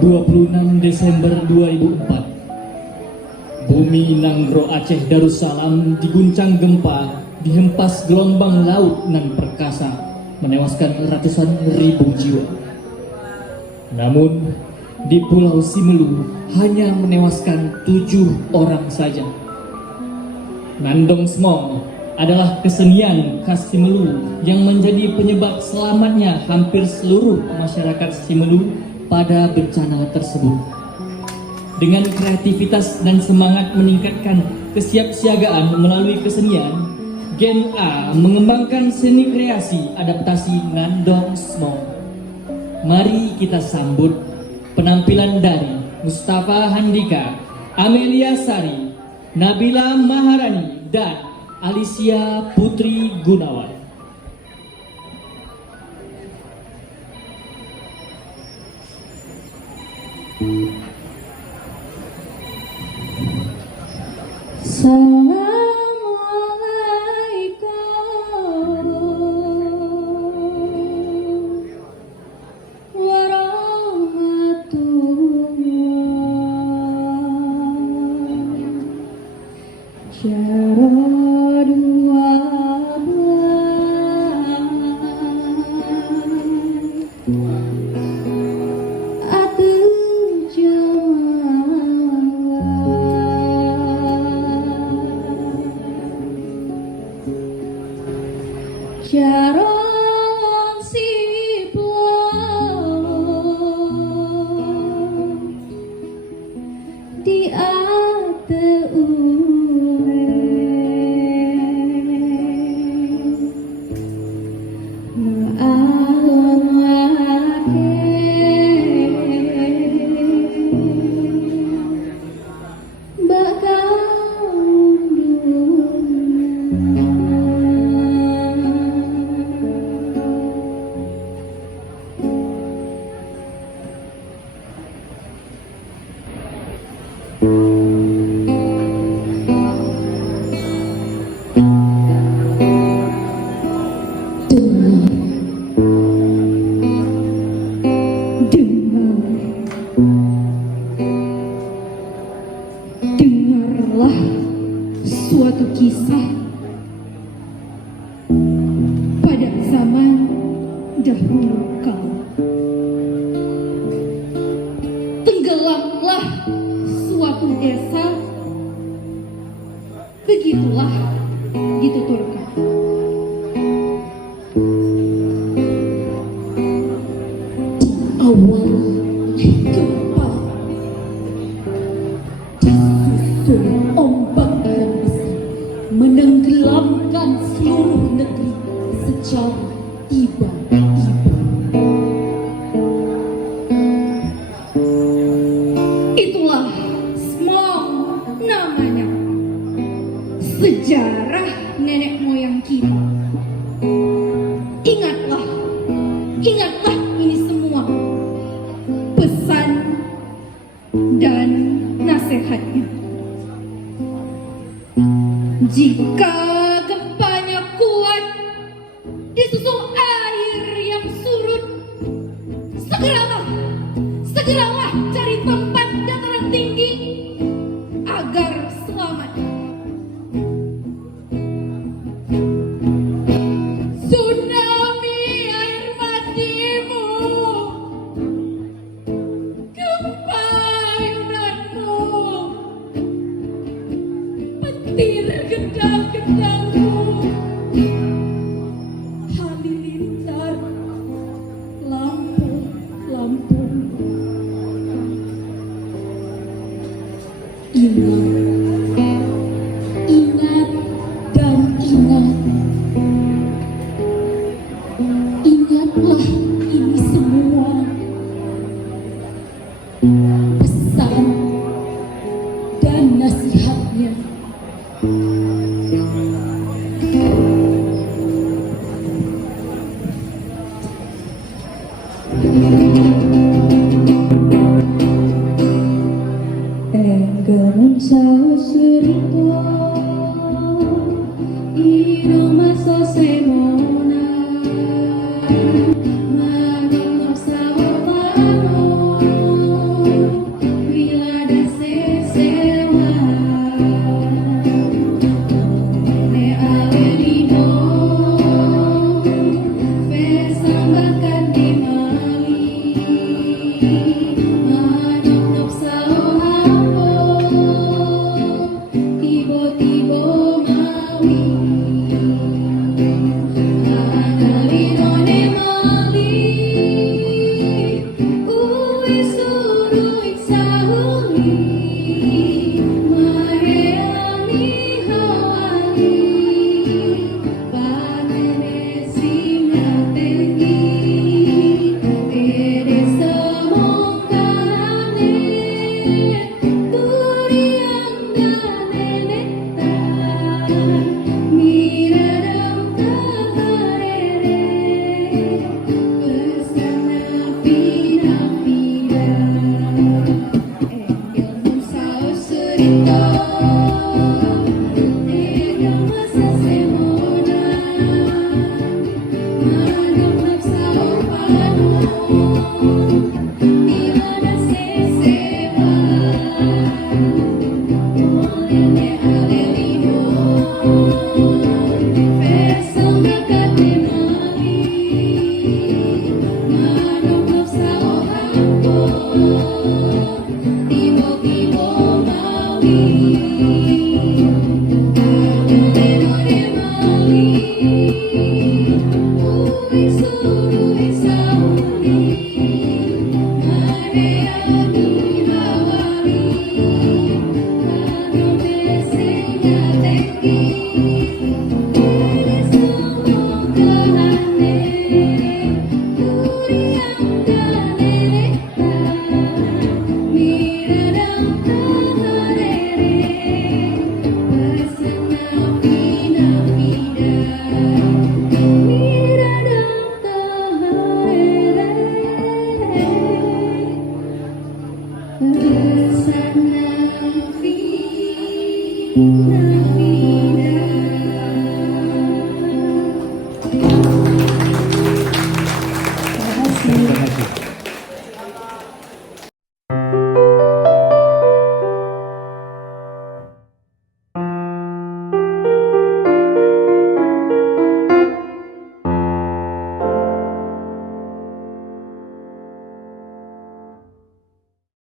26 Desember 2004, bumi Nanggro Aceh Darussalam diguncang gempa, dihempas gelombang laut nan perkasa, menewaskan ratusan ribu jiwa. Namun, di Pulau Simelu hanya menewaskan 7 orang saja. Nandong Smong adalah kesenian khas Simelu yang menjadi penyebab selamatnya hampir seluruh masyarakat Simelu pada bencana tersebut. Dengan kreativitas dan semangat meningkatkan kesiapsiagaan melalui kesenian, Gen A mengembangkan seni kreasi adaptasi Nandong Smong. Mari kita sambut penampilan dari Mustafa Handika, Amelia Sari, Nabila Maharani, dan Alicia Putri Gunawan. Jarong si di ate Dengarlah suatu kisah pada zaman dahulu kala. Tenggelamlah suatu desa, begitulah dituturkan. Awal gempa disusul ombak yang besar menenggelamkan seluruh negeri secara tiba-tiba. Itulah Smong namanya, sejarah nenek moyang kita. Ingatlah, ingatlah ini semua pesan dan nasihatnya. Jika gempanya kuat disusul air yang surut, segeralah cari tempat dataran tinggi agar selamat. Tsunami air matimu, gempa yunanmu, petir gendang-gendangmu, halilintar lampu-lampu. Ingat dan ingat. Ingatlah ini semua pesan dan nasihatnya. Engkau Sana